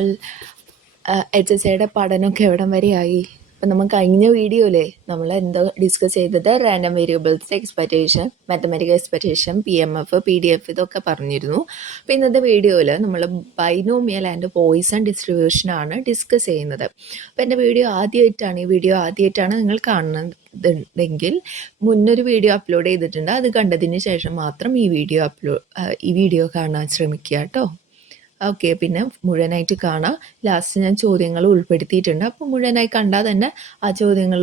അപ്പോൾ HSCയുടെ പഠനമൊക്കെ എവിടം വരെയായി? അപ്പം നമ്മൾ കഴിഞ്ഞ വീഡിയോയിലെ നമ്മൾ എന്തോ ഡിസ്കസ് ചെയ്തത് random variables expectation, mathematical expectation, PMF, PDF ഇതൊക്കെ പറഞ്ഞിരുന്നു. അപ്പോൾ ഇന്നത്തെ വീഡിയോയിൽ നമ്മൾ ബൈനോമിയൽ ആൻഡ് പോയിസൺ ഡിസ്ട്രിബ്യൂഷനാണ് ഡിസ്കസ് ചെയ്യുന്നത്. അപ്പോൾ എൻ്റെ ഈ വീഡിയോ ആദ്യമായിട്ടാണ് നിങ്ങൾ കാണുന്നതെങ്കിൽ മുന്നൊരു വീഡിയോ അപ്ലോഡ് ചെയ്തിട്ടുണ്ട്. അത് കണ്ടതിന് ശേഷം മാത്രം ഈ വീഡിയോ കാണാൻ ശ്രമിക്കുക കേട്ടോ. ഓക്കെ, പിന്നെ മുഴുവനായിട്ട് കാണാം. ലാസ്റ്റ് ഞാൻ ചോദ്യങ്ങൾ ഉൾപ്പെടുത്തിയിട്ടുണ്ട്. അപ്പോൾ മുഴുവനായി കണ്ടാൽ തന്നെ ആ ചോദ്യങ്ങൾ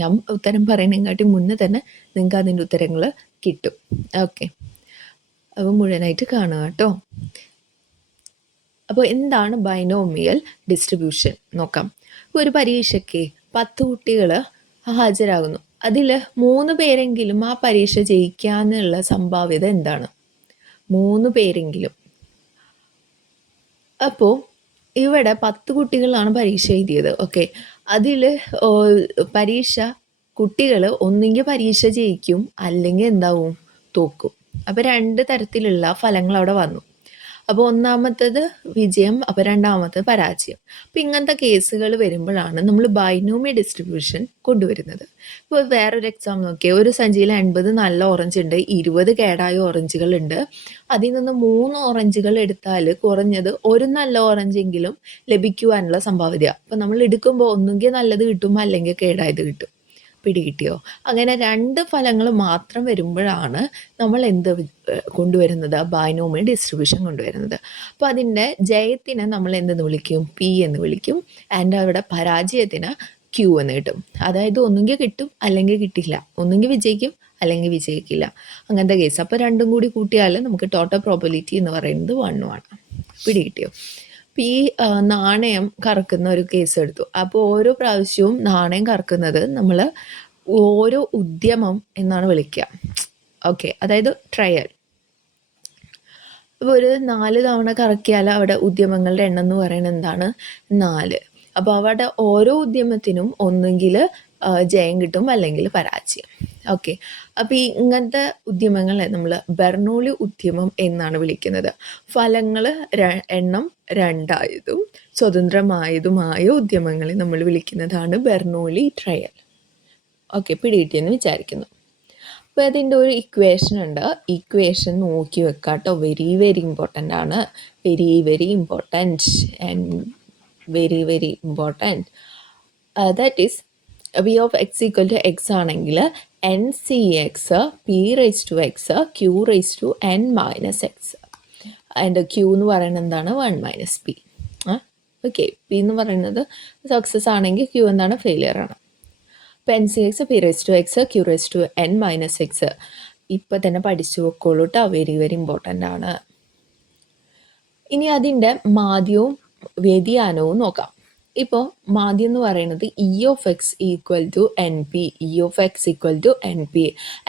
ഞാൻ ഉത്തരം പറയുന്നതിനെക്കാട്ടി മുന്നേ തന്നെ നിങ്ങൾക്ക് അതിൻ്റെ ഉത്തരങ്ങൾ കിട്ടും. ഓക്കെ, അപ്പോൾ മുഴുവനായിട്ട് കാണുക കേട്ടോ. അപ്പോൾ എന്താണ് ബൈനോമിയൽ ഡിസ്ട്രിബ്യൂഷൻ നോക്കാം. ഒരു പരീക്ഷയ്ക്ക് 10 കുട്ടികൾ ഹാജരാകുന്നു. അതിൽ 3 പേരെങ്കിലും ആ പരീക്ഷ ജയിക്കാനുള്ള സംഭാവ്യത എന്താണ്? 3 പേരെങ്കിലും. അപ്പോൾ ഇവിടെ 10 കുട്ടികളാണ് പരീക്ഷ എഴുതിയത്. ഓക്കെ, അതിൽ കുട്ടികൾ ഒന്നുകിൽ പരീക്ഷ ജയിക്കും അല്ലെങ്കിൽ എന്താവും, തോക്കും. അപ്പോൾ 2 തരത്തിലുള്ള ഫലങ്ങൾ അവിടെ വന്നു. അപ്പോൾ ഒന്നാമത്തേത് വിജയം, അപ്പോൾ രണ്ടാമത്തേത് പരാജയം. അപ്പോൾ ഇങ്ങനത്തെ കേസുകൾ വരുമ്പോഴാണ് നമ്മൾ ബൈനോമിയൽ ഡിസ്ട്രിബ്യൂഷൻ കൊണ്ടുവരുന്നത്. ഇപ്പോൾ വേറൊരു എക്സാം നോക്കിയേ. ഒരു സഞ്ചിയിൽ 80 നല്ല ഓറഞ്ച് ഉണ്ട്, 20 കേടായ ഓറഞ്ചുകളുണ്ട്. അതിൽ നിന്ന് 3 ഓറഞ്ചുകൾ എടുത്താൽ കുറഞ്ഞത് ഒരു നല്ല ഓറഞ്ചെങ്കിലും ലഭിക്കുവാനുള്ള സംഭാവ്യത. അപ്പോൾ നമ്മൾ എടുക്കുമ്പോൾ ഒന്നുകിൽ നല്ലത് കിട്ടും അല്ലെങ്കിൽ കേടായത് കിട്ടും. പിടികിട്ടിയോ? അങ്ങനെ 2 ഫലങ്ങൾ മാത്രം വരുമ്പോഴാണ് നമ്മൾ കൊണ്ടുവരുന്നത്, ബൈനോമിയൽ ഡിസ്ട്രിബ്യൂഷൻ കൊണ്ടുവരുന്നത്. അപ്പോൾ അതിൻ്റെ ജയത്തിനെ നമ്മൾ എന്തെന്ന് വിളിക്കും? P എന്ന് വിളിക്കും. ആൻഡ് അവിടെ പരാജയത്തിന് Q എന്ന് കിട്ടും. അതായത് ഒന്നുകിൽ കിട്ടും അല്ലെങ്കിൽ കിട്ടില്ല, ഒന്നുകിൽ വിജയിക്കും അല്ലെങ്കിൽ വിജയിക്കില്ല, അങ്ങനത്തെ കേസ്. അപ്പോൾ രണ്ടും കൂടി കൂട്ടിയാൽ നമുക്ക് ടോട്ടൽ പ്രോബബിലിറ്റി എന്ന് പറയുന്നത് 1 ആണ്. പിടികിട്ടിയോ? ഈ നാണയം കറക്കുന്ന ഒരു കേസ് എടുത്തു. അപ്പോൾ ഓരോ പ്രാവശ്യവും നാണയം കറക്കുന്നത് നമ്മൾ ഓരോ ഉദ്യമം എന്നാണ് വിളിക്കുക. ഓക്കെ, അതായത് ട്രയൽ. അപ്പോൾ ഒരു 4 തവണ കറക്കിയാൽ അവിടെ ഉദ്യമങ്ങളുടെ എണ്ണം എന്ന് പറയുന്നത് എന്താണ്? 4. അപ്പോൾ അവിടെ ഓരോ ഉദ്യമത്തിനും ഒന്നുകിൽ ജയം കിട്ടും അല്ലെങ്കിൽ പരാജയം. ഓക്കെ, അപ്പോൾ ഇങ്ങനത്തെ ഉദ്യമങ്ങളെ നമ്മൾ ബെർണോളി ഉദ്യമം എന്നാണ് വിളിക്കുന്നത്. ഫലങ്ങൾ എണ്ണം 2 സ്വതന്ത്രമായതുമായ ഉദ്യമങ്ങളെ നമ്മൾ വിളിക്കുന്നതാണ് ബെർണോളി ട്രയൽ. ഓക്കെ, പിടികിട്ടിയെന്ന് വിചാരിക്കുന്നു. അപ്പോൾ അതിൻ്റെ ഒരു ഇക്വേഷൻ ഉണ്ട്. ഇക്വേഷൻ നോക്കി വെക്കാം കേട്ടോ. വെരി വെരി ഇമ്പോർട്ടൻ്റ് ആണ്. Very important and very important. That is V of x equal to x ആണെങ്കിൽ NCx P⁻x Q⁻n - x. അതിൻ്റെ Q എന്ന് പറയുന്നത് എന്താണ്? 1 - P. ഓക്കെ, P എന്ന് പറയുന്നത് സക്സസ് ആണെങ്കിൽ Q എന്താണ്? ഫെയിലിയർ ആണ്. അപ്പോൾ NCx P⁻x Q⁻n - x ഇപ്പം തന്നെ പഠിച്ചു വെക്കോളൂ കേട്ടോ. വെരി ഇമ്പോർട്ടൻ്റ് ആണ്. ഇനി അതിൻ്റെ മാധ്യവും വ്യതിയാനവും നോക്കാം. ഇപ്പോൾ മാധ്യം എന്ന് പറയുന്നത് E(x) = NP,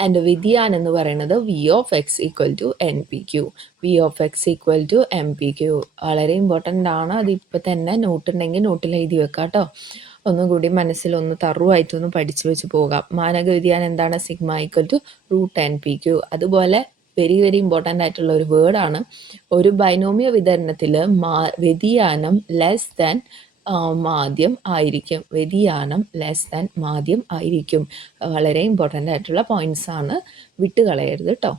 ആൻഡ് വ്യതിയാനം എന്ന് പറയുന്നത് V(x) = NPQ, MPQ. വളരെ ഇമ്പോർട്ടൻ്റ് ആണ്. അതിപ്പോൾ തന്നെ നോട്ടുണ്ടെങ്കിൽ നോട്ടിൽ എഴുതി വെക്കാം കേട്ടോ. ഒന്നുകൂടി മനസ്സിലൊന്ന് തറുവായിട്ടൊന്ന് പഠിച്ചു വെച്ച് പോകാം. മാനക വ്യതിയാനം എന്താണ്? σ = √NPQ. അതുപോലെ വെരി ഇമ്പോർട്ടൻ്റ് ആയിട്ടുള്ള ഒരു വേർഡാണ്. ഒരു ബൈനോമിയൽ വിതരണത്തിൽ വ്യതിയാനം ലെസ് ദാൻ മാധ്യം ആയിരിക്കും. വളരെ ഇമ്പോർട്ടൻ്റ് ആയിട്ടുള്ള പോയിന്റ്സ് ആണ്, വിട്ടുകളയരുത് കേട്ടോ.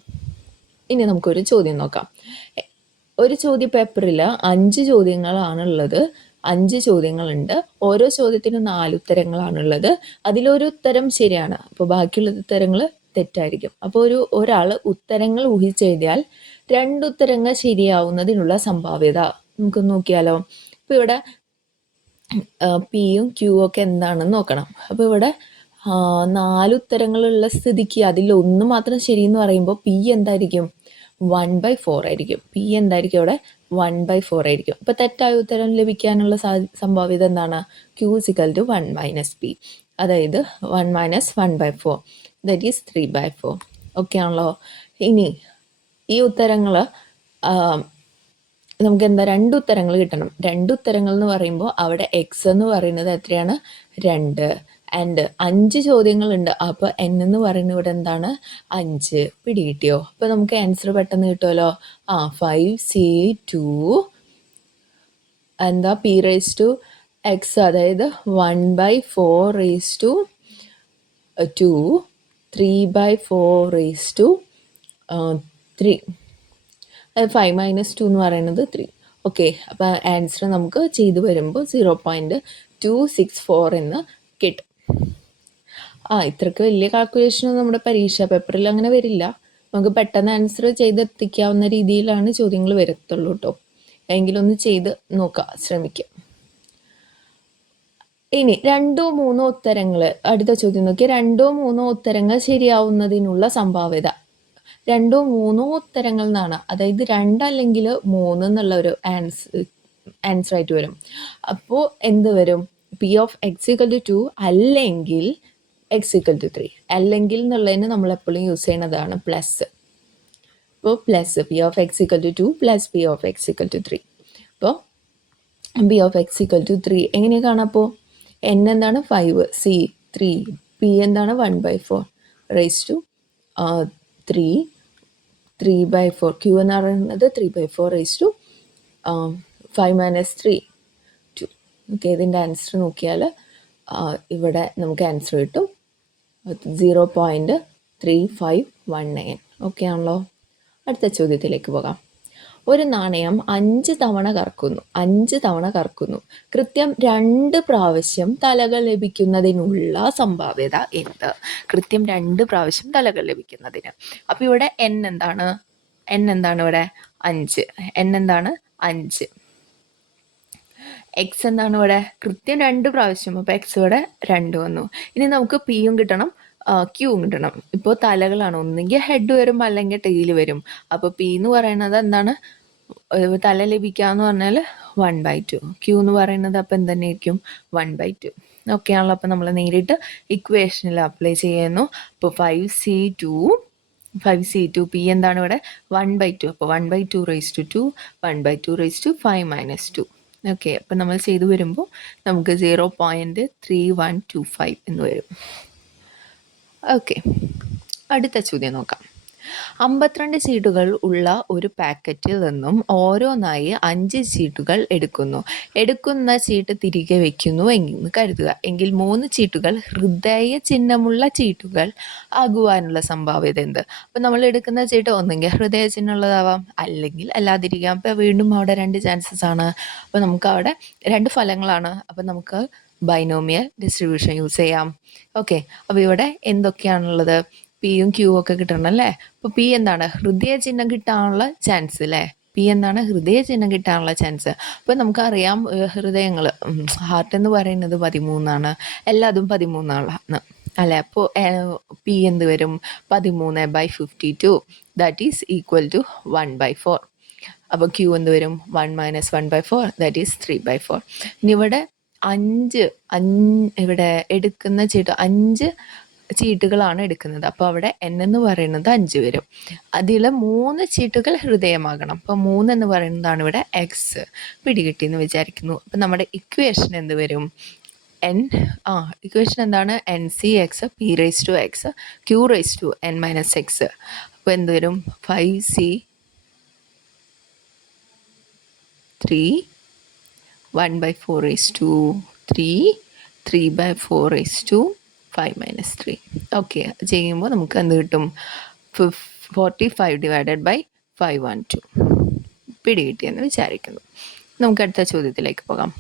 ഇനി നമുക്കൊരു ചോദ്യം നോക്കാം. ഒരു ചോദ്യ പേപ്പറിൽ 5 ചോദ്യങ്ങളാണുള്ളത്. 5 ചോദ്യങ്ങളുണ്ട്. ഓരോ ചോദ്യത്തിനും 4 ഉത്തരങ്ങളാണുള്ളത്. അതിലൊരു ഉത്തരം ശരിയാണ്, അപ്പോൾ ബാക്കിയുള്ള ഉത്തരങ്ങൾ തെറ്റായിരിക്കും. അപ്പോൾ ഒരാൾ ഉത്തരങ്ങൾ ഊഹിച്ചെഴുതിയാൽ 2 ഉത്തരങ്ങൾ ശരിയാവുന്നതിനുള്ള സംഭാവ്യത നമുക്ക് നോക്കിയാലോ. ഇപ്പോൾ ഇവിടെ Pയും Qയും ഒക്കെ എന്താണെന്ന് നോക്കണം. അപ്പോൾ ഇവിടെ 4 ഉത്തരങ്ങളുള്ള സ്ഥിതിക്ക് അതിലൊന്ന് മാത്രം ശരിയെന്ന് പറയുമ്പോൾ P എന്തായിരിക്കും? 1/4 ആയിരിക്കും. P എന്തായിരിക്കും അവിടെ? 1/4 ആയിരിക്കും. അപ്പോൾ തെറ്റായ ഉത്തരം ലഭിക്കാനുള്ള സംഭാവ്യത എന്താണ്? Q = 1 - P, അതായത് 1 - 1/4, ദാറ്റ് ഈസ് 3/4. ഓക്കെ ആണല്ലോ. ഇനി ഈ ഉത്തരങ്ങൾ നമുക്ക് എന്താ? 2 ഉത്തരങ്ങൾ കിട്ടണം. 2 ഉത്തരങ്ങൾ എന്ന് പറയുമ്പോൾ അവിടെ x എന്ന് പറയുന്നത് എത്രയാണ്? 2. ആൻഡ് 5 ചോദ്യങ്ങളുണ്ട്. അപ്പോൾ n എന്ന് പറയുന്നത് ഇവിടെ എന്താണ്? 5. പിടികിട്ടിയോ? അപ്പോൾ നമുക്ക് ആൻസർ പെട്ടെന്ന് കിട്ടുമല്ലോ. 5C2 എന്താ പി റേസ് ടു എക്സ്, അതായത് 1/4 3/4 3 അത് 5 - 2 എന്ന് പറയുന്നത് 3. ഓക്കെ, അപ്പോൾ ആൻസർ നമുക്ക് ചെയ്ത് വരുമ്പോൾ 0.264 എന്ന് കിട്ടും. ഇത്രയ്ക്ക് വലിയ കാൽക്കുലേഷനൊന്നും നമ്മുടെ പരീക്ഷാ പേപ്പറിൽ അങ്ങനെ വരില്ല. നമുക്ക് പെട്ടെന്ന് ആൻസർ ചെയ്തെത്തിക്കാവുന്ന രീതിയിലാണ് ചോദ്യങ്ങൾ വരത്തുള്ളൂ കേട്ടോ. എങ്കിലും ഒന്ന് ചെയ്ത് നോക്കാം, ശ്രമിക്കാം. ഇനി 2-3 ഉത്തരങ്ങൾ, അടുത്ത ചോദ്യം നോക്കിയാൽ 2-3 ഉത്തരങ്ങൾ ശരിയാവുന്നതിനുള്ള സംഭാവ്യത. 2-3 ഉത്തരങ്ങൾ എന്നാണ്, അതായത് 2 അല്ലെങ്കിൽ 3 എന്നുള്ള ഒരു ആൻസർ ആയിട്ട് വരും. അപ്പോൾ എന്ത് വരും? P of X equal to 2 അല്ലെങ്കിൽ എക്സ് ഈക്വൽ ടു 3. അല്ലെങ്കിൽ എന്നുള്ളതിന് നമ്മൾ എപ്പോഴും യൂസ് ചെയ്യുന്നതാണ് പ്ലസ്. അപ്പോൾ plus P of X equal to 2 plus P of X equal to 3. അപ്പോൾ P of X equal to 3 എങ്ങനെയാണ് കാണാം? അപ്പോൾ എൻ എന്താണ് 5, സി 3, പി എന്താണ് 1/4 റേസ് ടു 3, 3/4, ക്യൂ എന്ന് പറയുന്നത് 3/4 റേസ് ടു 5 - 3 2. ഓക്കെ, ഇതിൻ്റെ ആൻസർ നോക്കിയാൽ ഇവിടെ നമുക്ക് ആൻസർ കിട്ടും 0.3519. ഓക്കെ ആണല്ലോ? അടുത്ത ചോദ്യത്തിലേക്ക് പോകാം. ഒരു നാണയം 5 തവണ കറക്കുന്നു. കൃത്യം 2 പ്രാവശ്യം തലകൾ ലഭിക്കുന്നതിനുള്ള സംഭാവ്യത എന്ത്? കൃത്യം 2 പ്രാവശ്യം തലകൾ ലഭിക്കുന്നതിന്. അപ്പോൾ ഇവിടെ എൻ എന്താണ് ഇവിടെ 5. എൻ എന്താണ് 5. എക്സ് എന്താണ് ഇവിടെ കൃത്യം 2 പ്രാവശ്യം. അപ്പോൾ എക്സ് ഇവിടെ 2 വന്നു. ഇനി നമുക്ക് പിയും കിട്ടണം, ക്യൂവും കിട്ടണം. ഇപ്പോൾ തലകളാണ്, ഒന്നെങ്കിൽ ഹെഡ് വരും അല്ലെങ്കിൽ ടെയിൽ വരും. അപ്പോൾ പി എന്ന് പറയുന്നത് എന്താണ്? തല ലഭിക്കാന്ന് പറഞ്ഞാൽ 1/2. ക്യൂ എന്ന് പറയുന്നത് അപ്പം എന്തെന്നെയായിരിക്കും 1/2. ഓക്കെ ആണല്ലോ? അപ്പം നമ്മൾ നേരിട്ട് ഇക്വേഷനിൽ അപ്ലൈ ചെയ്യുന്നു. അപ്പോൾ 5c2 പി എന്താണ് ഇവിടെ 1/2. അപ്പോൾ 1/2 raise to 2, 1/2 raise to 5 - 2. Okay, അപ്പം നമ്മൾ ചെയ്തു വരുമ്പോൾ നമുക്ക് 0.3125 എന്ന് വരും. ഓക്കെ, അടുത്ത ചോദ്യം നോക്കാം. 52 ചീട്ടുകൾ ഉള്ള ഒരു പാക്കറ്റിൽ നിന്നും ഓരോന്നായി 5 ചീട്ടുകൾ എടുക്കുന്ന ചീട്ട് തിരികെ വെക്കുന്നു എന്ന് കരുതുക. എങ്കിൽ 3 ചീട്ടുകൾ ഹൃദയ ചിഹ്നമുള്ള ചീട്ടുകൾ ആകുവാനുള്ള സംഭാവ്യത എന്ത്? അപ്പം നമ്മൾ എടുക്കുന്ന ചീട്ട് ഒന്നെങ്കിൽ ഹൃദയ ചിഹ്നമുള്ളതാവാം, അല്ലെങ്കിൽ അല്ലാതിരിക്കാം. അപ്പോൾ വീണ്ടും അവിടെ 2 ചാൻസസ് ആണ്. അപ്പോൾ നമുക്ക് അവിടെ 2 ഫലങ്ങളാണ്. അപ്പം നമുക്ക് ബൈനോമിയൽ ഡിസ്ട്രിബ്യൂഷൻ യൂസ് ചെയ്യാം. ഓക്കെ, അപ്പോൾ ഇവിടെ എന്തൊക്കെയാണുള്ളത്? പിയും ക്യൂവും ഒക്കെ കിട്ടണം അല്ലേ? അപ്പോൾ പി എന്താണ്? ഹൃദയ ചിഹ്നം കിട്ടാനുള്ള ചാൻസ് അല്ലേ? പി എന്താണ്? ഹൃദയ ചിഹ്നം കിട്ടാനുള്ള ചാൻസ്. അപ്പോൾ നമുക്കറിയാം ഹൃദയങ്ങൾ, ഹാർട്ട് എന്ന് പറയുന്നത് 13 എല്ലാതും 13 അല്ലേ? അപ്പോൾ പി എന്ത് വരും? 13/52 ദാറ്റ് ഈസ് ഈക്വൽ ടു 1/4. അപ്പോൾ ക്യൂ എന്ത് വരും? 1 - 1/4 ദാറ്റ് ഈസ് 3/4. ഇനി ഇവിടെ 5 ഇവിടെ എടുക്കുന്ന ചീട്ട് 5 ചീട്ടുകളാണ് എടുക്കുന്നത്. അപ്പോൾ അവിടെ എൻ എന്ന് പറയുന്നത് 5 വരും. അതിൽ 3 ചീട്ടുകൾ ഹൃദയമാകണം. അപ്പോൾ 3 എന്ന് പറയുന്നതാണ് ഇവിടെ എക്സ്. പിടികിട്ടിയെന്ന് വിചാരിക്കുന്നു. അപ്പം നമ്മുടെ ഇക്വേഷൻ എന്ത് വരും? ഇക്വേഷൻ എന്താണ്? N C X P raise to X Q raise to n - x. അപ്പോൾ എന്ത് വരും? 5c3 1/4 raise to 3 3/4 raise to 5 - 3. Okay, ചെയ്യുമ്പോൾ നമുക്ക് എന്ത് കിട്ടും? 45 / 512. പിടികിട്ടിയെന്ന് വിചാരിക്കുന്നു. നമുക്ക് അടുത്ത ചോദ്യത്തിലേക്ക് പോകാം.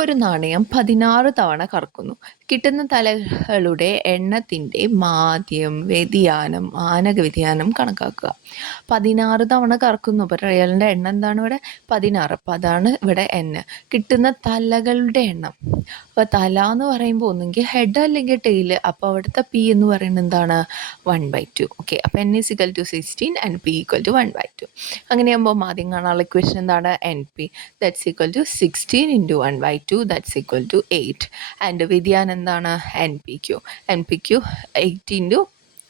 ഒരു നാണയം 16 തവണ കറക്കുന്നു. കിട്ടുന്ന തലകളുടെ എണ്ണത്തിൻ്റെ മാനക വ്യതിയാനം കണക്കാക്കുക. 16 തവണ കറക്കുന്നു. അപ്പോൾ ട്രയലിൻ്റെ എണ്ണം എന്താണ് ഇവിടെ? 16. അപ്പോൾ അതാണ് ഇവിടെ n. കിട്ടുന്ന തലകളുടെ എണ്ണം. അപ്പോൾ തല എന്ന് പറയുമ്പോൾ ഒന്നെങ്കിൽ ഹെഡ് അല്ലെങ്കിൽ ടെയിൽ. അപ്പോൾ അവിടുത്തെ പി എന്ന് പറയുന്നത് എന്താണ്? 1/2. ഓക്കെ, അപ്പോൾ n = 16 and p = 1/2. അങ്ങനെയാകുമ്പോൾ ആദ്യം കാണാനുള്ള ഇക്വേഷൻ എന്താണ്? NP that's equal to 16 × 1/2 that's equal to 8. And വ്യതിയാനം എന്താണ്? NPQ 8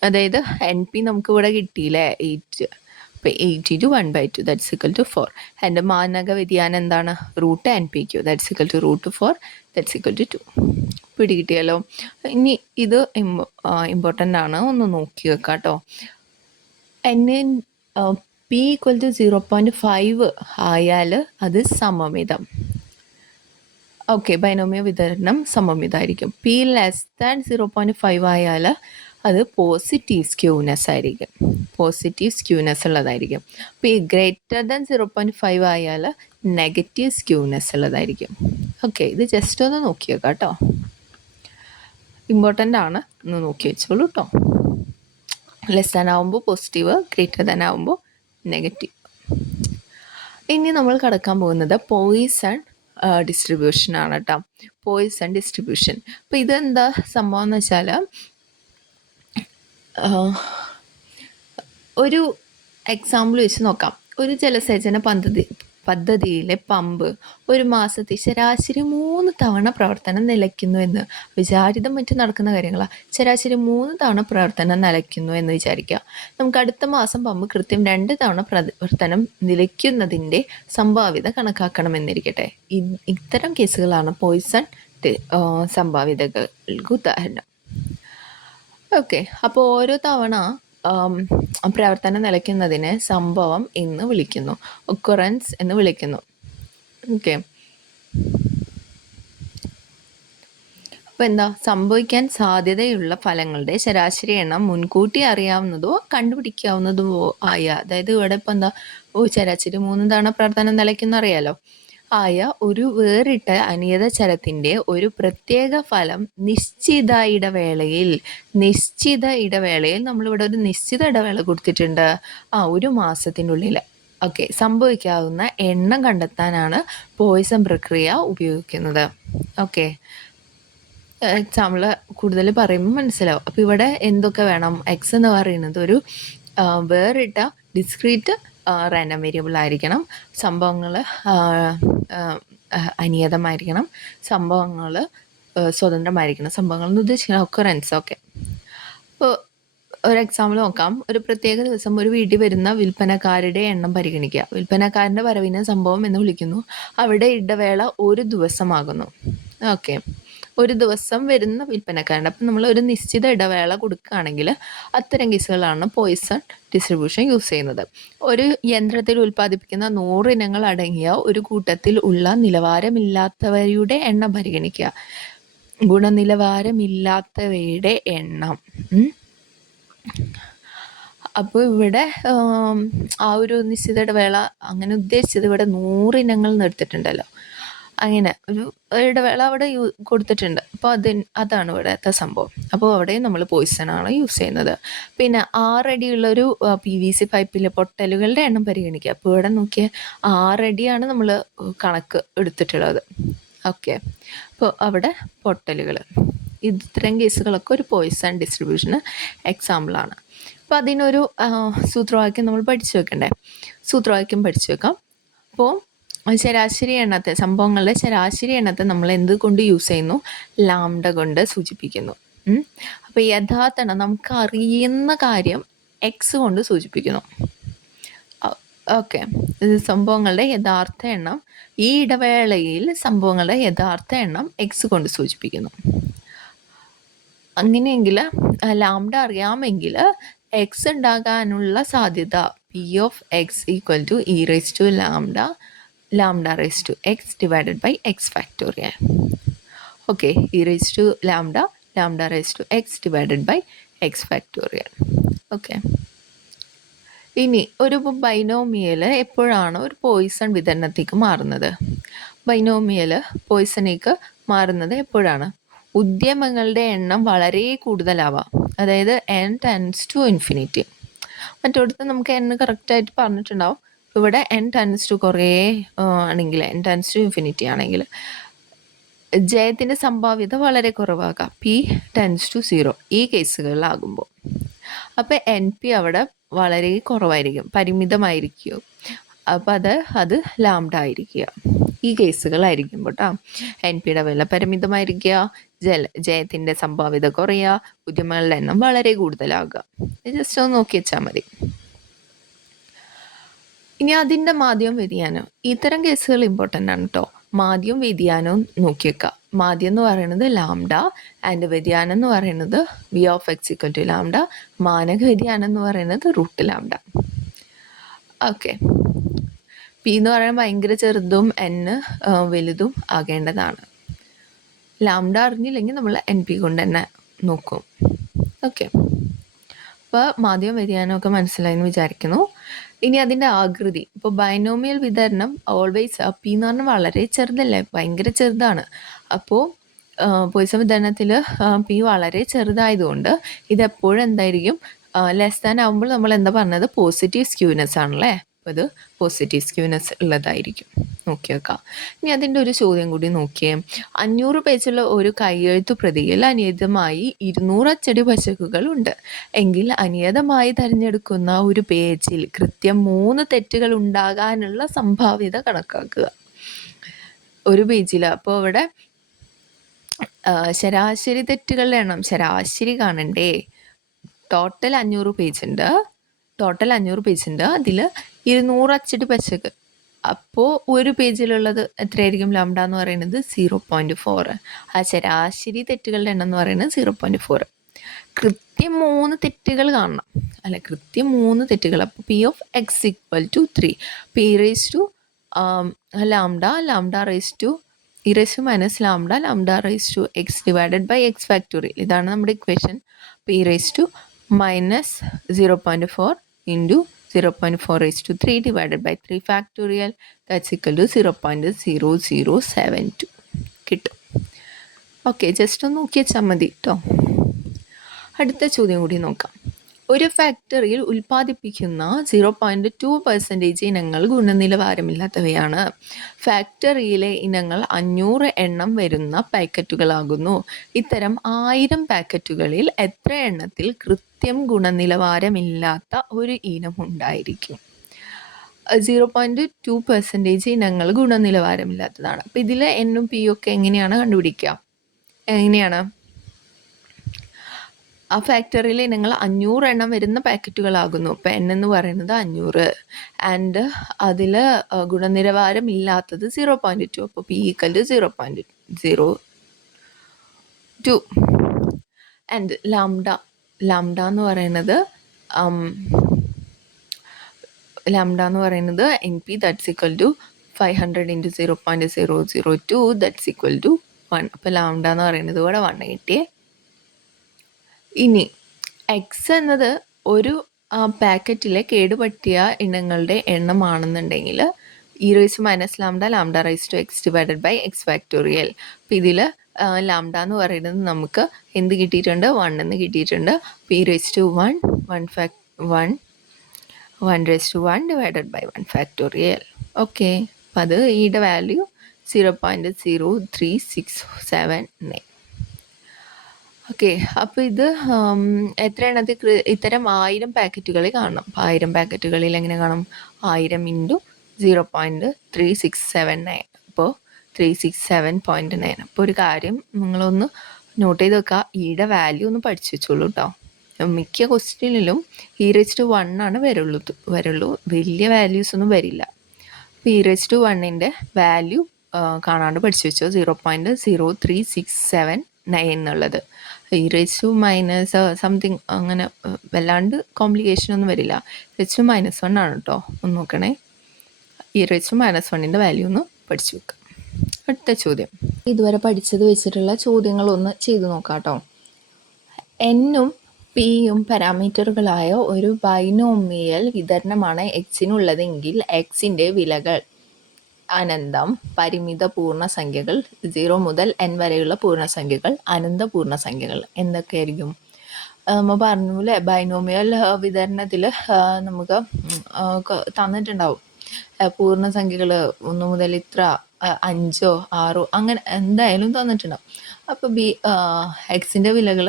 അതായത് NP നമുക്ക് ഇവിടെ കിട്ടിയില്ലേ 8. അപ്പോൾ 8 × 1/2 that's equal to 4. ആൻഡ് മാനക വ്യതിയാനം എന്താണ്? √NPQ that's equal to √4 that's equal to 2. പിടികിട്ടിയല്ലോ. ഇനി ഇത് ഇമ്പോർട്ടൻ്റ് ആണ്, ഒന്ന് നോക്കി വെക്കാം കേട്ടോ. P=0.5 ആയാൽ അത് സമമിതം. ഓക്കെ, ബൈനോമിയ വിതരണം സമമിതമായിരിക്കും. P 0.5 ആയാൽ അത് പോസിറ്റീവ് സ്ക്യൂനെസ് ആയിരിക്കും, പോസിറ്റീവ് സ്ക്യൂനെസ് ഉള്ളതായിരിക്കും. P 0.5 ആയാൽ നെഗറ്റീവ് സ്ക്യൂനെസ് ഉള്ളതായിരിക്കും. ഓക്കെ, ഇത് ജസ്റ്റ് ഒന്ന് നോക്കി വെക്കാം കേട്ടോ, ഇമ്പോർട്ടൻ്റ് ആണ്, ഒന്ന് നോക്കി വെച്ചോളൂ കേട്ടോ. ലെസ് ദാൻ ആവുമ്പോൾ പോസിറ്റീവ്, ഗ്രേറ്റർ ദാൻ ആവുമ്പോൾ നെഗറ്റീവ്. ഇനി നമ്മൾ കടക്കാൻ പോകുന്നത് പോയിസൺ ഡിസ്ട്രിബ്യൂഷൻ ആണ് കേട്ടോ. Poisson distribution. അപ്പോൾ ഇതെന്താ സംഭവം എന്ന് വെച്ചാൽ, ഒരു എക്സാമ്പിൾ വെച്ച് നോക്കാം. ഒരു ജലസേചന പദ്ധതിയിലെ പമ്പ് ഒരു മാസത്തിൽ ശരാശരി 3 തവണ പ്രവർത്തനം നിലയ്ക്കുന്നു എന്ന് വിചാരിതം മറ്റും നടക്കുന്ന കാര്യങ്ങളാണ്. ശരാശരി 3 തവണ പ്രവർത്തനം നിലയ്ക്കുന്നു എന്ന് വിചാരിക്കുക. നമുക്ക് അടുത്ത മാസം പമ്പ് കൃത്യം 2 തവണ പ്രവർത്തനം നിലയ്ക്കുന്നതിൻ്റെ സംഭാവ്യത കണക്കാക്കണമെന്നിരിക്കട്ടെ. ഇത്തരം കേസുകളാണ് പോയിസൺ സംഭാവ്യതകൾക്ക് ഉദാഹരണം. ഓക്കെ, അപ്പോൾ ഓരോ തവണ പ്രവർത്തനം നിലയ്ക്കുന്നതിനെ സംഭവം എന്ന് വിളിക്കുന്നു, ഒക്കുറൻസ് എന്ന് വിളിക്കുന്നു. ഓക്കെ, അപ്പോൾ എന്താ സംഭവിക്കാൻ സാധ്യതയുള്ള ഫലങ്ങളുടെ ശരാശരി എണ്ണം മുൻകൂട്ടി അറിയാവുന്നതോ കണ്ടുപിടിക്കാവുന്നതോ ആയ, അതായത് ഇവിടെ ഇപ്പോൾ എന്താ ശരാശരി 3 തവണ പ്രവർത്തനം നിലയ്ക്കുന്ന അറിയാലോ, ആയ ഒരു വേറിട്ട അനിയത ചരത്തിൻ്റെ ഒരു പ്രത്യേക ഫലം നിശ്ചിത ഇടവേളയിൽ നമ്മളിവിടെ ഒരു നിശ്ചിത ഇടവേള കൊടുത്തിട്ടുണ്ട്, ഒരു മാസത്തിനുള്ളിൽ ഓക്കെ സംഭവിക്കാവുന്ന എണ്ണം കണ്ടെത്താനാണ് പോയിസൺ പ്രക്രിയ ഉപയോഗിക്കുന്നത്. ഓക്കെ, എക്സാമ്പിൾ കൂടുതൽ പറയുമ്പോൾ മനസ്സിലാവും. അപ്പോൾ ഇവിടെ എന്തൊക്കെ വേണം? എക്സ് എന്ന് പറയുന്നത് ഒരു വേറിട്ട ഡിസ്ക്രീറ്റ് റാൻഡം വേരിയബിൾ ആയിരിക്കണം, സംഭവങ്ങൾ അനിയതമായിരിക്കണം, സംഭവങ്ങൾ സ്വതന്ത്രമായിരിക്കണം, സംഭവങ്ങൾ എന്ന് ഉദ്ദേശിക്കണം ഒക്കറൻസ്. ഓക്കെ, ഇപ്പോൾ ഒരു എക്സാമ്പിൾ നോക്കാം. ഒരു പ്രത്യേക ദിവസം ഒരു വീട്ടിൽ വരുന്ന വിൽപ്പനക്കാരുടെ എണ്ണം പരിഗണിക്കുക. വിൽപ്പനക്കാരൻ്റെ വരവിനെ സംഭവം എന്ന് വിളിക്കുന്നു. അവിടെ ഇടവേള ഒരു ദിവസമാകുന്നു. ഓക്കെ, ഒരു ദിവസം വരുന്ന വിൽപ്പനക്കാരുണ്ട്. അപ്പം നമ്മൾ ഒരു നിശ്ചിത ഇടവേള കൊടുക്കുകയാണെങ്കിൽ അത്തരം കേസുകളാണ് പോയിസൺ ഡിസ്ട്രിബ്യൂഷൻ യൂസ് ചെയ്യുന്നത്. ഒരു യന്ത്രത്തിൽ ഉൽപ്പാദിപ്പിക്കുന്ന 100 ഇനങ്ങൾ അടങ്ങിയ ഒരു കൂട്ടത്തിൽ ഉള്ള നിലവാരമില്ലാത്തവരുടെ എണ്ണം പരിഗണിക്കുക. ഗുണനിലവാരമില്ലാത്തവയുടെ എണ്ണം. അപ്പോൾ ഇവിടെ ആ ഒരു നിശ്ചിത ഇടവേള അങ്ങനെ ഉദ്ദേശിച്ചത് ഇവിടെ 100 ഇനങ്ങൾ എടുത്തിട്ടുണ്ടല്ലോ, അങ്ങനെ ഒരു ഇടവേള അവിടെ കൊടുത്തിട്ടുണ്ട്. അപ്പോൾ അതാണ് ഇവിടുത്തെ സംഭവം. അപ്പോൾ അവിടെ നമ്മൾ പോയിസണാണ് യൂസ് ചെയ്യുന്നത്. പിന്നെ 6 അടിയുള്ളൊരു PVC പൈപ്പിലെ പൊട്ടലുകളുടെ എണ്ണം പരിഗണിക്കുക. അപ്പോൾ ഇവിടെ നോക്കിയാൽ 6 അടിയാണ് നമ്മൾ കണക്ക് എടുത്തിട്ടുള്ളത്. ഓക്കെ, അപ്പോൾ അവിടെ പൊട്ടലുകൾ, ഇത്തരം കേസുകളൊക്കെ ഒരു പോയിസൺ ഡിസ്ട്രിബ്യൂഷന് എക്സാമ്പിളാണ്. അപ്പോൾ അതിനൊരു സൂത്രവാക്യം നമ്മൾ പഠിച്ചു വെക്കണ്ടേ? സൂത്രവാക്യം പഠിച്ചു വെക്കാം. അപ്പോൾ ശരാശരി എണ്ണത്തെ, സംഭവങ്ങളുടെ ശരാശരി എണ്ണത്തെ നമ്മൾ എന്ത് കൊണ്ട് യൂസ് ചെയ്യുന്നു? ലാംഡ കൊണ്ട് സൂചിപ്പിക്കുന്നു. അപ്പോൾ യഥാർത്ഥ എണ്ണം നമുക്ക് അറിയുന്ന കാര്യം എക്സ് കൊണ്ട് സൂചിപ്പിക്കുന്നു. ഓക്കെ, ഇത് സംഭവങ്ങളുടെ യഥാർത്ഥ എണ്ണം, ഈ ഇടവേളയിൽ സംഭവങ്ങളുടെ യഥാർത്ഥ എണ്ണം എക്സ് കൊണ്ട് സൂചിപ്പിക്കുന്നു. അങ്ങനെയെങ്കിൽ ലാംഡ അറിയാമെങ്കിൽ എക്സ് ഉണ്ടാകാനുള്ള സാധ്യത P(x) = e⁻λ raised to x divided by x factorial. Okay, e⁻λ raised to x divided by x factorial. Okay, ഇനി ഒരു ബൈനോമിയൽ എപ്പോഴാണ് ഒരു പോയിസൺ വിതരണത്തേക്ക് മാറുന്നത്? ബൈനോമിയൽ പോയിസണേക്ക് മാറുന്നത് എപ്പോഴാണ്? ഉദ്യമങ്ങളുടെ എണ്ണം വളരെ കൂടുതലാവാം, അതായത് n tends to infinity. മറ്റോടത്ത് നമുക്ക് n കറക്റ്റായിട്ട് പറഞ്ഞിട്ടുണ്ടാവും. ഇവിടെ n tends to കുറേ ആണെങ്കിൽ, n tends to infinity ആണെങ്കിൽ ജയത്തിൻ്റെ സംഭാവ്യത വളരെ കുറവാകാം, P tends to 0 ഈ കേസുകളിലാകുമ്പോൾ. അപ്പോൾ NP അവിടെ വളരെ കുറവായിരിക്കും, പരിമിതമായിരിക്കും. അപ്പോൾ അത് ലാംഡ ആയിരിക്കുക ഈ കേസുകളായിരിക്കും കേട്ടോ. NPയുടെ വില പരിമിതമായിരിക്കുക, ജയത്തിൻ്റെ സംഭാവ്യത കുറയുക, ഉദ്യമങ്ങളുടെ എണ്ണം വളരെ കൂടുതലാകുക. ജസ്റ്റ് ഒന്ന് നോക്കി വെച്ചാൽ മതി. ഇനി അതിൻ്റെ മാധ്യമ വ്യതിയാനം, ഇത്തരം കേസുകൾ ഇമ്പോർട്ടൻ്റ് ആണ് കേട്ടോ. മാധ്യമ വ്യതിയാനവും നോക്കി വെക്കുക. മാധ്യം എന്ന് പറയുന്നത് ലാംഡ, ആൻഡ് വ്യതിയാനം എന്ന് പറയുന്നത് V(x) = ലാംഡ, മാനക വ്യതിയാനം എന്ന് പറയുന്നത് √λ. ഓക്കെ, പി എന്ന് പറയുന്നത് ഭയങ്കര ചെറുതും n വലുതും ആകേണ്ടതാണ്. ലാംഡ അറിഞ്ഞില്ലെങ്കിൽ നമ്മൾ എൻ പി കൊണ്ട് തന്നെ നോക്കും. ഓക്കെ, അപ്പോൾ മാധ്യമ വ്യതിയാനമൊക്കെ മനസ്സിലായെന്ന് വിചാരിക്കുന്നു. ഇനി അതിൻ്റെ ആകൃതി, ഇപ്പോൾ ബൈനോമിയൽ വിതരണം ഓൾവേസ് പി എന്ന് പറഞ്ഞാൽ വളരെ ചെറുതല്ലേ, ഭയങ്കര ചെറുതാണ്. അപ്പോൾ പോയിസൺ വിതരണത്തിൽ പി വളരെ ചെറുതായതുകൊണ്ട് ഇതെപ്പോഴും എന്തായിരിക്കും, ലെസ് ദാൻ ആകുമ്പോൾ നമ്മൾ എന്താ പറഞ്ഞത്, പോസിറ്റീവ് സ്ക്യൂനെസ് ആണല്ലേ. അപ്പോൾ ഇത് പോസിറ്റീവ് സ്ക്യൂനെസ് ഉള്ളതായിരിക്കും. നോക്കി വെക്കാം. ഇനി അതിൻ്റെ ഒരു ചോദ്യം കൂടി നോക്കിയേ. 500 പേജുള്ള ഒരു കൈയെഴുത്തു പ്രതിയിൽ അനിയതമായി 200 അച്ചടി പശകുകൾ ഉണ്ട് എങ്കിൽ അനിയതമായി തിരഞ്ഞെടുക്കുന്ന ഒരു പേജിൽ കൃത്യം 3 തെറ്റുകൾ ഉണ്ടാകാനുള്ള സംഭാവ്യത കണക്കാക്കുക. ഒരു പേജിൽ അപ്പോൾ ഇവിടെ ശരാശരി തെറ്റുകളുടെ എണ്ണം ശരാശരി കാണണ്ടേ. ടോട്ടൽ 500 പേജ് ഉണ്ട്. അതിൽ 200 അച്ചടി പശക്. അപ്പോൾ ഒരു പേജിലുള്ളത് എത്രയായിരിക്കും ലാംഡ എന്ന് പറയുന്നത് 0.4. ആ ശരാശരി തെറ്റുകളുടെ എണ്ണം എന്ന് പറയുന്നത് 0.4. കൃത്യം 3 തെറ്റുകൾ കാണണം, അല്ല കൃത്യം 3 തെറ്റുകൾ. അപ്പോൾ P of X equal to 3, P raise to lambda raise to E raise to minus lambda raise to X divided by X factorial. ഇതാണ് നമ്മുടെ equation. P raise to minus 0.4 into 0.4 raised to 3 divided by 3 factorial, that's equal to 0.0072 കിട്ടും. Okay, just ഒന്ന് നോക്കി വെച്ചാൽ മതി കേട്ടോ. അടുത്ത ചോദ്യം കൂടി നോക്കാം. ഒരു ഫാക്ടറിയിൽ ഉൽപ്പാദിപ്പിക്കുന്ന 0.2% ഇനങ്ങൾ ഗുണനിലവാരമില്ലാത്തവയാണ്. ഫാക്ടറിയിലെ ഇനങ്ങൾ 500 എണ്ണം വരുന്ന പാക്കറ്റുകളാകുന്നു. ഇത്തരം 1000 പാക്കറ്റുകളിൽ എത്ര എണ്ണത്തിൽ കൃത്യം ഗുണനിലവാരമില്ലാത്ത ഒരു ഇനം ഉണ്ടായിരിക്കും? 0.2% ഇനങ്ങൾ ഗുണനിലവാരമില്ലാത്തതാണ്. അപ്പം ഇതിൽ എന്നും പി ഒക്കെ എങ്ങനെയാണ് കണ്ടുപിടിക്കുക? എങ്ങനെയാണ്? ആ ഫാക്ടറിയിൽ നിങ്ങൾ 500 എണ്ണം വരുന്ന പാക്കറ്റുകളാകുന്നു. അപ്പം എൻ എന്ന് പറയുന്നത് 500 ആൻഡ് അതിൽ ഗുണനിലവാരം ഇല്ലാത്തത് 0.2. അപ്പോൾ P equal to 0.02. And lambda എന്ന് പറയുന്നത് N P that's equal to 500 into 0.002 that's equal to 1. അപ്പോൾ ലാംഡ എന്ന് പറയുന്നത് ഇവിടെ 1 കിട്ടിയേ. ഇനി എക്സ് എന്നത് ഒരു പാക്കറ്റിലെ കേടുപറ്റിയ ഇനങ്ങളുടെ എണ്ണമാണെന്നുണ്ടെങ്കിൽ e raise minus lambda raise to X divided by X factorial. അപ്പം ഇതിൽ ലാംഡ എന്ന് പറയുന്നത് നമുക്ക് എന്ത് കിട്ടിയിട്ടുണ്ട്? 1 എന്ന് കിട്ടിയിട്ടുണ്ട്. P raise to 1 raise to 1 divided by 1 factorial. Okay, അപ്പം അത് ഈയുടെ വാല്യൂ 0.0367. ഓക്കെ, അപ്പോൾ ഇത് എത്ര എണ്ണത്തിൽ ഇത്തരം 1000 പാക്കറ്റുകൾ കാണണം. 1000 പാക്കറ്റുകളിൽ എങ്ങനെ കാണും? 1000 ഇൻറ്റു 0.3679. അപ്പോൾ 367.9. അപ്പോൾ ഒരു കാര്യം നിങ്ങളൊന്ന് നോട്ട് ചെയ്ത് വെക്കുക, ഈയുടെ വാല്യൂ ഒന്ന് പഠിച്ചു വെച്ചോളൂ കേട്ടോ. മിക്ക ക്വസ്റ്റ്യനിലും ഇ റേസ് ടു 1 ആണ് വരുള്ളൂ, വലിയ വാല്യൂസ് ഒന്നും വരില്ല. അപ്പോൾ ഇ റേസ് ടു 1ൻ്റെ വാല്യൂ കാണാണ്ട് പഠിച്ചു വെച്ചോ. 0.0367 എന്നുള്ളത്. E raise to minus something അങ്ങനെ വല്ലാണ്ട് കോംപ്ലിക്കേഷൻ ഒന്നും വരില്ല. റേസ് ടു -1 ആണ് കേട്ടോ, ഒന്ന് നോക്കണേ. ഇ റേസ് ടു -1ൻ്റെ വാല്യൂ ഒന്ന് പഠിച്ചു വെക്കുക. അടുത്ത ചോദ്യം, ഇതുവരെ പഠിച്ചത് വെച്ചിട്ടുള്ള ചോദ്യങ്ങളൊന്ന് ചെയ്തു നോക്കാം കേട്ടോ. എന്നും പിയും പാരാമീറ്ററുകളായ ഒരു ബൈനോമിയൽ വിതരണമാണ് എക്സിനുള്ളതെങ്കിൽ എക്സിൻ്റെ വിലകൾ അനന്തം, പരിമിത പൂർണ്ണസംഖ്യകൾ, 0 മുതൽ n വരെയുള്ള പൂർണ്ണസംഖ്യകൾ, അനന്ത പൂർണ്ണസംഖ്യകൾ എന്തൊക്കെയായിരിക്കും? നമ്മൾ പറഞ്ഞു അല്ലേ, ബൈനോമിയൽ വിതരണത്തിൽ നമുക്ക് തന്നിട്ടുണ്ടാവും പൂർണ്ണസംഖ്യകൾ 1 മുതൽ ഇത്ര 5 6 അങ്ങനെ എന്തായാലും തന്നിട്ടുണ്ടാവും. അപ്പോൾ എക്സിൻ്റെ വിലകൾ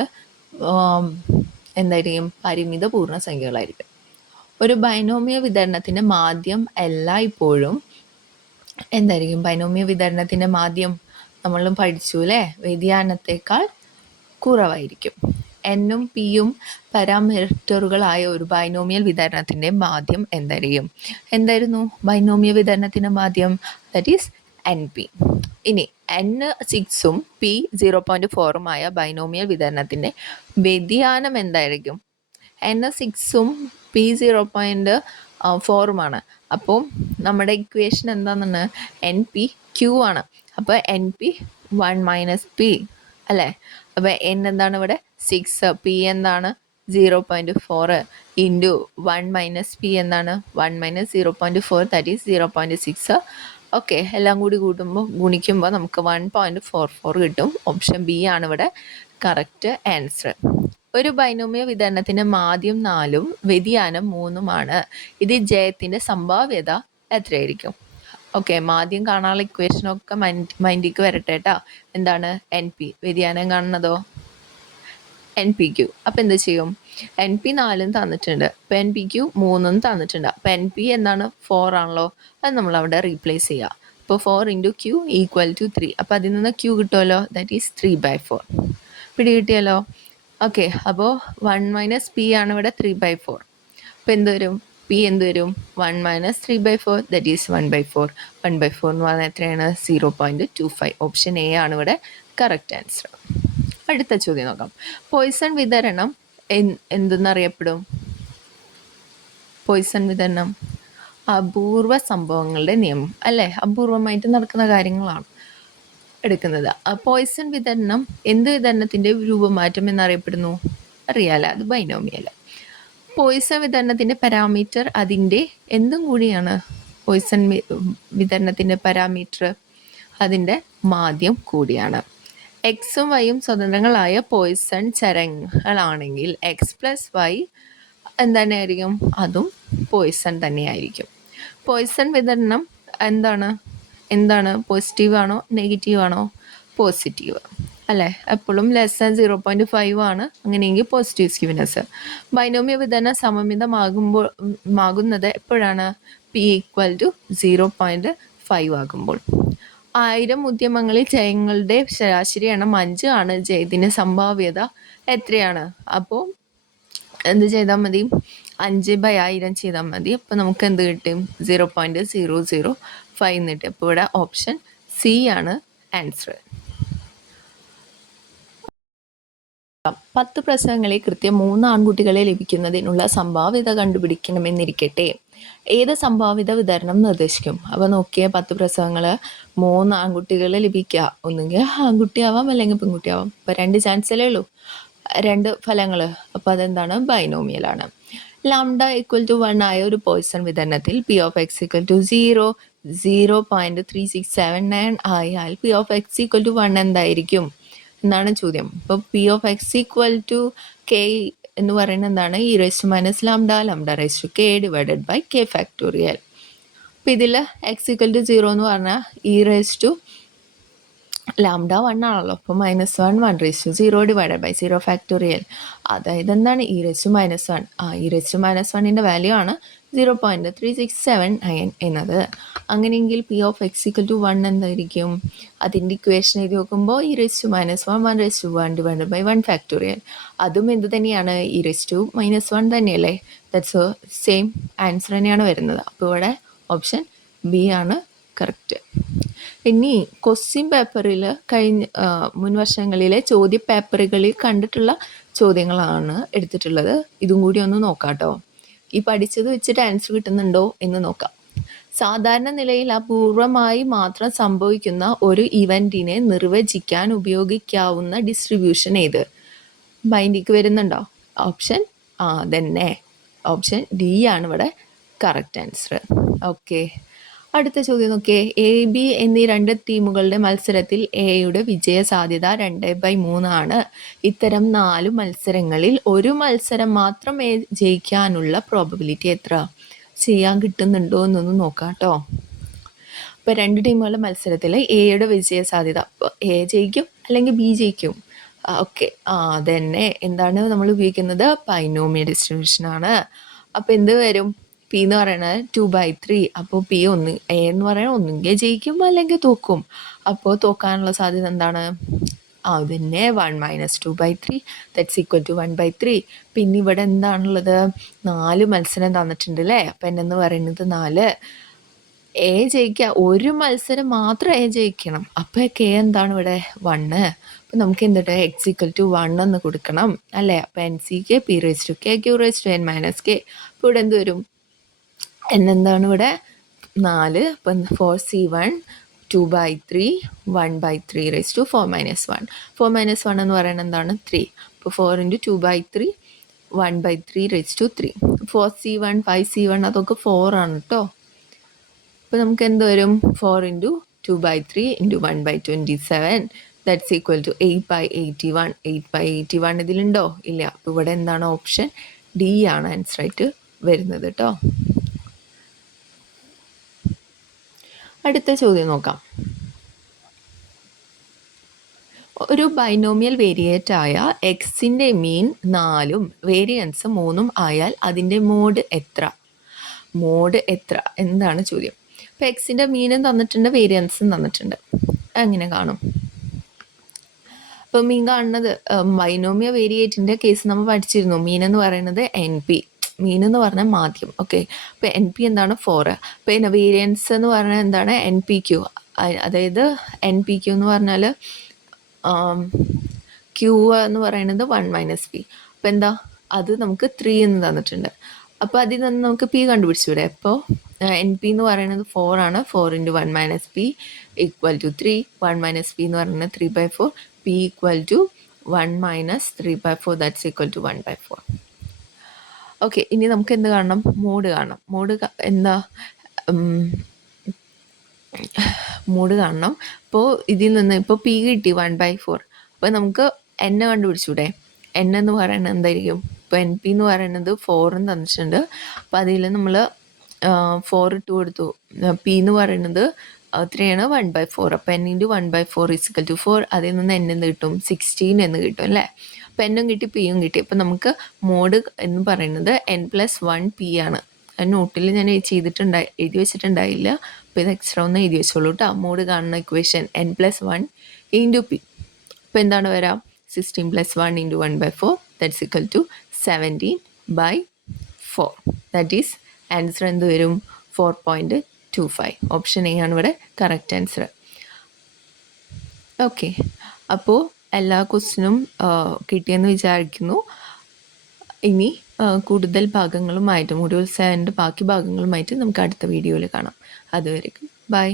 എന്തായിരിക്കും? പരിമിത പൂർണ്ണസംഖ്യകളായിരിക്കും. ഒരു ബൈനോമിയൽ വിതരണത്തിൻ്റെ മാധ്യം എല്ലായ്പ്പോഴും എന്തായിരിക്കും? ബൈനോമിയ വിതരണത്തിൻ്റെ മാധ്യം നമ്മളും പഠിച്ചു അല്ലേ, വ്യതിയാനത്തേക്കാൾ കുറവായിരിക്കും. എന്നും പിയും പാരാമീറ്ററുകളായ ഒരു ബൈനോമിയൽ വിതരണത്തിൻ്റെ മാധ്യം എന്തായിരുന്നു ബൈനോമിയ വിതരണത്തിൻ്റെ മാധ്യം? That is n p. ഇനി n6ഉം പി 0.4ഉമായ ബൈനോമിയൽ വിതരണത്തിൻ്റെ വ്യതിയാനം എന്തായിരിക്കും? n6ഉം പി 0.4 4ഉമാണ്. അപ്പോൾ നമ്മുടെ ഇക്വേഷൻ എന്താണെന്ന് എൻ പി ക്യൂ ആണ്. അപ്പോൾ എൻ പി 1 - പി അല്ലേ. അപ്പോൾ എൻ എന്താണ് ഇവിടെ 6, പി എന്താണ് 0.4 ഇൻറ്റു 1 - പി എന്താണ് 1 - 0.4 ദാറ്റ് ഈസ് 0.6. ഓക്കെ, എല്ലാം കൂടി ഗുണിക്കുമ്പോൾ നമുക്ക് 1.44 കിട്ടും. ഓപ്ഷൻ ബി ആണ് ഇവിടെ കറക്റ്റ് ആൻസർ. ഒരു ബൈനോമിയ വിതരണത്തിന് മാധ്യം 4ഉം വ്യതിയാനം 3ഉമാണ്. ഇത് ജയത്തിൻ്റെ സംഭാവ്യത എത്രയായിരിക്കും? ഓക്കെ, മാധ്യം കാണാനുള്ള ഇക്വേഷനൊക്കെ മൈൻഡിക്ക് വരട്ടെ കേട്ടോ. എന്താണ് എൻ പി, വ്യതിയാനം കാണുന്നതോ എൻ പി ക്യൂ. അപ്പം എന്ത് ചെയ്യും? എൻ പി 4ഉം തന്നിട്ടുണ്ട്, അപ്പം എൻ പി ക്യൂ 3ഉം തന്നിട്ടുണ്ട്. അപ്പം എൻ പി എന്താണ് 4 ആണല്ലോ, അത് നമ്മൾ അവിടെ റീപ്ലേസ് ചെയ്യുക. അപ്പോൾ 4 × Q = 3. അപ്പോൾ അതിൽ നിന്ന് Q കിട്ടുമല്ലോ, ദാറ്റ് ഈസ് 3/4. പിടി കിട്ടിയല്ലോ. ഓക്കെ, അപ്പോൾ 1 - പി ആണ് ഇവിടെ 3/4. അപ്പോൾ എന്ത് വരും? പി എന്ത് വരും? 1 - 3/4 ദാറ്റ് ഈസ് 1/4. 1/4 എന്ന് പറഞ്ഞാൽ എത്രയാണ്? 0.25. ഓപ്ഷൻ എ ആണ് ഇവിടെ കറക്റ്റ് ആൻസർ. അടുത്ത ചോദ്യം നോക്കാം. പോയിസൺ വിതരണം എന്തെന്നറിയപ്പെടും? പോയിസൺ വിതരണം അപൂർവ സംഭവങ്ങളുടെ നിയമം അല്ലേ. അപൂർവമായിട്ട് നടക്കുന്ന കാര്യങ്ങളാണ് എടുക്കുന്നത്. പോയിസൺ വിതരണം എന്ത് വിതരണത്തിൻ്റെ രൂപമാറ്റം എന്നറിയപ്പെടുന്നു? അറിയാലോ, അത് ബൈനോമിയൽ. പോയിസൺ വിതരണത്തിൻ്റെ പാരാമീറ്റർ അതിൻ്റെ എന്തും കൂടിയാണ്. പോയിസൺ വിതരണത്തിൻ്റെ പാരാമീറ്റർ അതിൻ്റെ മാധ്യം കൂടിയാണ്. എക്സും വൈയും സ്വതന്ത്രങ്ങളായ പോയിസൺ ചരങ്ങളാണെങ്കിൽ x+y എന്തായിരിക്കും? അതും പോയിസൺ തന്നെയായിരിക്കും. പോയിസൺ വിതരണം എന്താണ് പോസിറ്റീവ് ആണോ നെഗറ്റീവ് ആണോ? പോസിറ്റീവ് അല്ലേ. എപ്പോഴും <0.5 ആണ്, അങ്ങനെയെങ്കിൽ പോസിറ്റീവ് സ്ക്യൂനെസ്. ബൈനോമിയ വിതരണം സമമിതമാകുന്നത് എപ്പോഴാണ്? p = 0.5 ആകുമ്പോൾ. 1000 ഉദ്യമങ്ങളിൽ ജയങ്ങളുടെ ശരാശരി എണ്ണം 5 ആണ്. ജയത്തിൻ്റെ സംഭാവ്യത എത്രയാണ്? അപ്പോൾ എന്ത് ചെയ്താൽ മതി? 5/1000 ചെയ്താൽ മതി. അപ്പോൾ നമുക്ക് എന്ത് കിട്ടും? 0.005 കിട്ടും. അപ്പോൾ ഇവിടെ ഓപ്ഷൻ സി ആണ് ആൻസർ. 10 പ്രസവങ്ങളിൽ കൃത്യം 3 ആൺകുട്ടികളെ ലഭിക്കുന്നതിനുള്ള സംഭാവ്യത കണ്ടുപിടിക്കണമെന്നിരിക്കട്ടെ. ഏത് സംഭാവ്യത വിതരണം നിർദ്ദേശിക്കും? അപ്പോൾ നോക്കിയേ, 10 പ്രസവങ്ങൾ 3 ആൺകുട്ടികളെ ലഭിക്കുക. ഒന്നുകിൽ ആൺകുട്ടിയാവാം അല്ലെങ്കിൽ പെൺകുട്ടിയാവാം. ഇപ്പോൾ 2 ചാൻസല്ലേ ഉള്ളൂ, 2 ഫലങ്ങൾ. അപ്പോൾ അതെന്താണ്? ബൈനോമിയലാണ്. ലാംഡ = 1 ആയ ഒരു പോയിസൺ വിതരണത്തിൽ p(x) = 0, 0.3679 ആയാൽ p(x) = 1 എന്തായിരിക്കും എന്നാണ് ചോദ്യം. ഇപ്പോൾ p(x) = k എന്ന് പറയുന്നത് എന്താണ്? e⁻ λ (k) / k factorial. അപ്പോൾ ഇതിൽ x = 0 എന്ന് പറഞ്ഞാൽ e⁻λ 1 ആണല്ലോ. അപ്പോൾ -1 1/0 / 0 ഫാക്ടോറിയൽ. അതായത് എന്താണ്? e⁻1. e⁻1ൻ്റെ വാല്യൂ ആണ് 0.3679 എന്നത്. അങ്ങനെയെങ്കിൽ p(x) = 1 എന്തായിരിക്കും? അതിൻ്റെ ഇക്വേഷൻ എഴുതി നോക്കുമ്പോൾ e⁻1 1/1 / 1 ഫാക്ടോറിയൽ. അതും എന്ത് തന്നെയാണ്? e⁻1 തന്നെയല്ലേ. ദാറ്റ്സ് സെയിം ആൻസർ തന്നെയാണ് വരുന്നത്. അപ്പോൾ ഇവിടെ ഓപ്ഷൻ ബി ആണ് കറക്റ്റ്. ഇനി ക്വസ്റ്റ്യൻ പേപ്പറിൽ മുൻ വർഷങ്ങളിലെ ചോദ്യ പേപ്പറുകളിൽ കണ്ടിട്ടുള്ള ചോദ്യങ്ങളാണ് എടുത്തിട്ടുള്ളത്. ഇതും കൂടി ഒന്ന് നോക്കാം കേട്ടോ. ഈ പഠിച്ചത് വെച്ചിട്ട് ആൻസർ കിട്ടുന്നുണ്ടോ എന്ന് നോക്കാം. സാധാരണ നിലയിൽ അപൂർവമായി മാത്രം സംഭവിക്കുന്ന ഒരു ഇവൻറ്റിനെ നിർവചിക്കാൻ ഉപയോഗിക്കാവുന്ന ഡിസ്ട്രിബ്യൂഷൻ ഏത്? മൈൻഡിക്ക് വരുന്നുണ്ടോ? ഓപ്ഷൻ തന്നെ ഓപ്ഷൻ ഡി ആണ് ഇവിടെ കറക്റ്റ് ആൻസർ. ഓക്കെ, അടുത്ത ചോദ്യം നോക്കിയേ. AB എന്നീ 2 ടീമുകളുടെ മത്സരത്തിൽ എയുടെ വിജയ സാധ്യത 2/3 ആണ്. ഇത്തരം 4 മത്സരങ്ങളിൽ ഒരു മത്സരം മാത്രം എ ജയിക്കാനുള്ള പ്രോബബിലിറ്റി എത്ര? ചെയ്യാൻ കിട്ടുന്നുണ്ടോ എന്നൊന്ന് നോക്കാം കേട്ടോ. ഇപ്പോൾ 2 ടീമുകളുടെ മത്സരത്തിൽ എയുടെ വിജയ സാധ്യത, എ ജയിക്കും അല്ലെങ്കിൽ ബി ജയിക്കും. ഓക്കെ, അതന്നെ എന്താണ് നമ്മൾ ഉപയോഗിക്കുന്നത്? ബൈനോമിയൽ ഡിസ്ട്രിബ്യൂഷൻ ആണ്. അപ്പോൾ എന്ത് വരും? പി എന്ന് പറയുന്നത് 2/3. അപ്പോൾ പി എ എന്ന് പറയുന്നത് ഒന്നുകിൽ ജയിക്കും അല്ലെങ്കിൽ തോക്കും. അപ്പോൾ തോക്കാനുള്ള സാധ്യത എന്താണ്? അതന്നെ 1 - 2/3 ദാറ്റ്സ് = 1/3. പിന്നെ ഇവിടെ എന്താണുള്ളത്? 4 മത്സരം തന്നിട്ടുണ്ട് അല്ലേ. അപ്പം എന്നു പറയുന്നത് 4. എ ജയിക്കുക, ഒരു മത്സരം മാത്രം എ ജയിക്കണം. അപ്പോൾ കെ എന്താണ് ഇവിടെ? 1. അപ്പം നമുക്ക് എന്തിട്ട് x = 1 എന്ന് കൊടുക്കണം അല്ലേ. അപ്പോൾ NC K P⁻K Q⁻n - K. അപ്പോൾ ഇവിടെ എന്ത് വരും? എന്താണ് ഇവിടെ 4. അപ്പം 4c1 2/3 1/3 റേസ് ടു 4-1. 4-1 എന്ന് പറയുന്നത് എന്താണ്? 3. അപ്പോൾ 4 × 2/3 1/3 റേസ് ടു 3. 4c1 5c1 അതൊക്കെ 4 ആണ് കേട്ടോ. അപ്പോൾ നമുക്ക് എന്ത് വരും? 4 × 2/3 × 1/27 ദാറ്റ്സ് ഈക്വൽ ടു 8/81. 8/81 ഇതിലുണ്ടോ? ഇല്ല. അപ്പോൾ ഇവിടെ എന്താണ് ഓപ്ഷൻ ഡി ആണ് ആൻസർ ആയിട്ട് വരുന്നത് കേട്ടോ. അടുത്ത ചോദ്യം നോക്കാം. ഒരു ബൈനോമിയൽ വേരിയേറ്റായ എക്സിൻ്റെ മീൻ 4ഉം വേരിയൻസ് 3ഉം ആയാൽ അതിൻ്റെ മോഡ് എത്ര? മോഡ് എത്ര എന്താണ് ചോദ്യം. അപ്പോൾ എക്സിൻ്റെ മീനും തന്നിട്ടുണ്ട്, വേരിയൻസും തന്നിട്ടുണ്ട്. എങ്ങനെ കാണും? അപ്പോൾ മീൻ കാണുന്നത് ബൈനോമിയൽ വേരിയേറ്റിൻ്റെ കേസ് നമ്മൾ പഠിച്ചിരുന്നു. മീൻ എന്ന് പറയുന്നത് NP, മീൻ എന്ന് പറഞ്ഞാൽ മാധ്യം. ഓക്കെ, അപ്പോൾ NP എന്താണ്? 4. പിന്നെ വേരിയൻസ് എന്ന് പറഞ്ഞാൽ എന്താണ്? NPQ. അതായത് NPQ എന്ന് പറഞ്ഞാൽ Q എന്ന് പറയുന്നത് 1 - P. അപ്പോൾ എന്താ? അത് നമുക്ക് 3 എന്ന് തന്നിട്ടുണ്ട്. അപ്പോൾ അതിൽ നിന്ന് നമുക്ക് P കണ്ടുപിടിച്ചൂടെ? അപ്പോൾ NP എന്ന് പറയുന്നത് 4 ആണ്. 4 × 1 - P ഈക്വൽ ടു 3. 1 - P എന്ന് പറയുന്നത് 3/4. P equal to 1 - 3/4 that's equal to 1/4. Okay, ഇനി നമുക്ക് എന്ത് കാണണം? മോഡ് കാണണം. എന്താ മോഡ് കാണണം. അപ്പോൾ ഇതിൽ നിന്ന് ഇപ്പോൾ P കിട്ടി 1/4. അപ്പോൾ നമുക്ക് N കണ്ടുപിടിച്ചൂടെ? N എന്ന് പറയുന്നത് എന്തായിരിക്കും? ഇപ്പോൾ NP എന്ന് പറയുന്നത് 4 തന്നിട്ടുണ്ട്. അപ്പോൾ അതിൽ നമ്മൾ 4 ഇട്ട് കൊടുത്തു. P എന്ന് പറയുന്നത് 3 ആണ്. 1/4. അപ്പോൾ N × 1/4 = 4. അതിൽ നിന്ന് N എന്ന് കിട്ടും? 16 എന്ന് കിട്ടും അല്ലേ? അപ്പോൾ N കിട്ടി, P കിട്ടി. അപ്പോൾ നമുക്ക് മോഡ് എന്ന് പറയുന്നത് N+1 P ആണ്. നോട്ടിൽ ഞാൻ എഴുതി വെച്ചിട്ടുണ്ടായില്ല. അപ്പോൾ ഇത് എക്സ്ട്രാ ഒന്ന് എഴുതി വെച്ചോളൂ കേട്ടോ. മോഡ് കാണുന്ന ഇക്വേഷൻ N+1 × P. അപ്പോൾ എന്താണ് വരാം? 16 + 1 × 1/4 that's equal to 17/4. That is answer എന്ത് വരും? 4.25. ഓപ്ഷൻ എ ആണ് ഇവിടെ കറക്റ്റ് ആൻസർ. ഓക്കെ, അപ്പോൾ എല്ലാ ക്വസ്റ്റിനും കിട്ടിയെന്ന് വിചാരിക്കുന്നു. ഇനി കൂടുതൽ ഭാഗങ്ങളുമായിട്ട്, മൊഡ്യൂൾ 7 ബാക്കി ഭാഗങ്ങളുമായിട്ട് നമുക്ക് അടുത്ത വീഡിയോയിൽ കാണാം. അതുവരെയും ബൈ.